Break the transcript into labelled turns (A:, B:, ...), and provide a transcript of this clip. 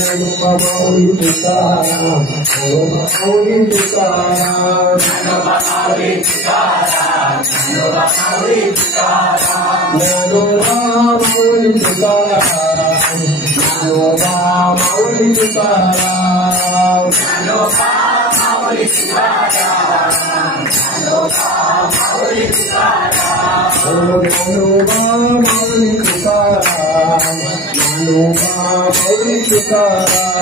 A: Mouli Mouli Mouli Mouli Mouli Mouli Mouli Tukaram జ్ఞానోబా Mouli Tukaram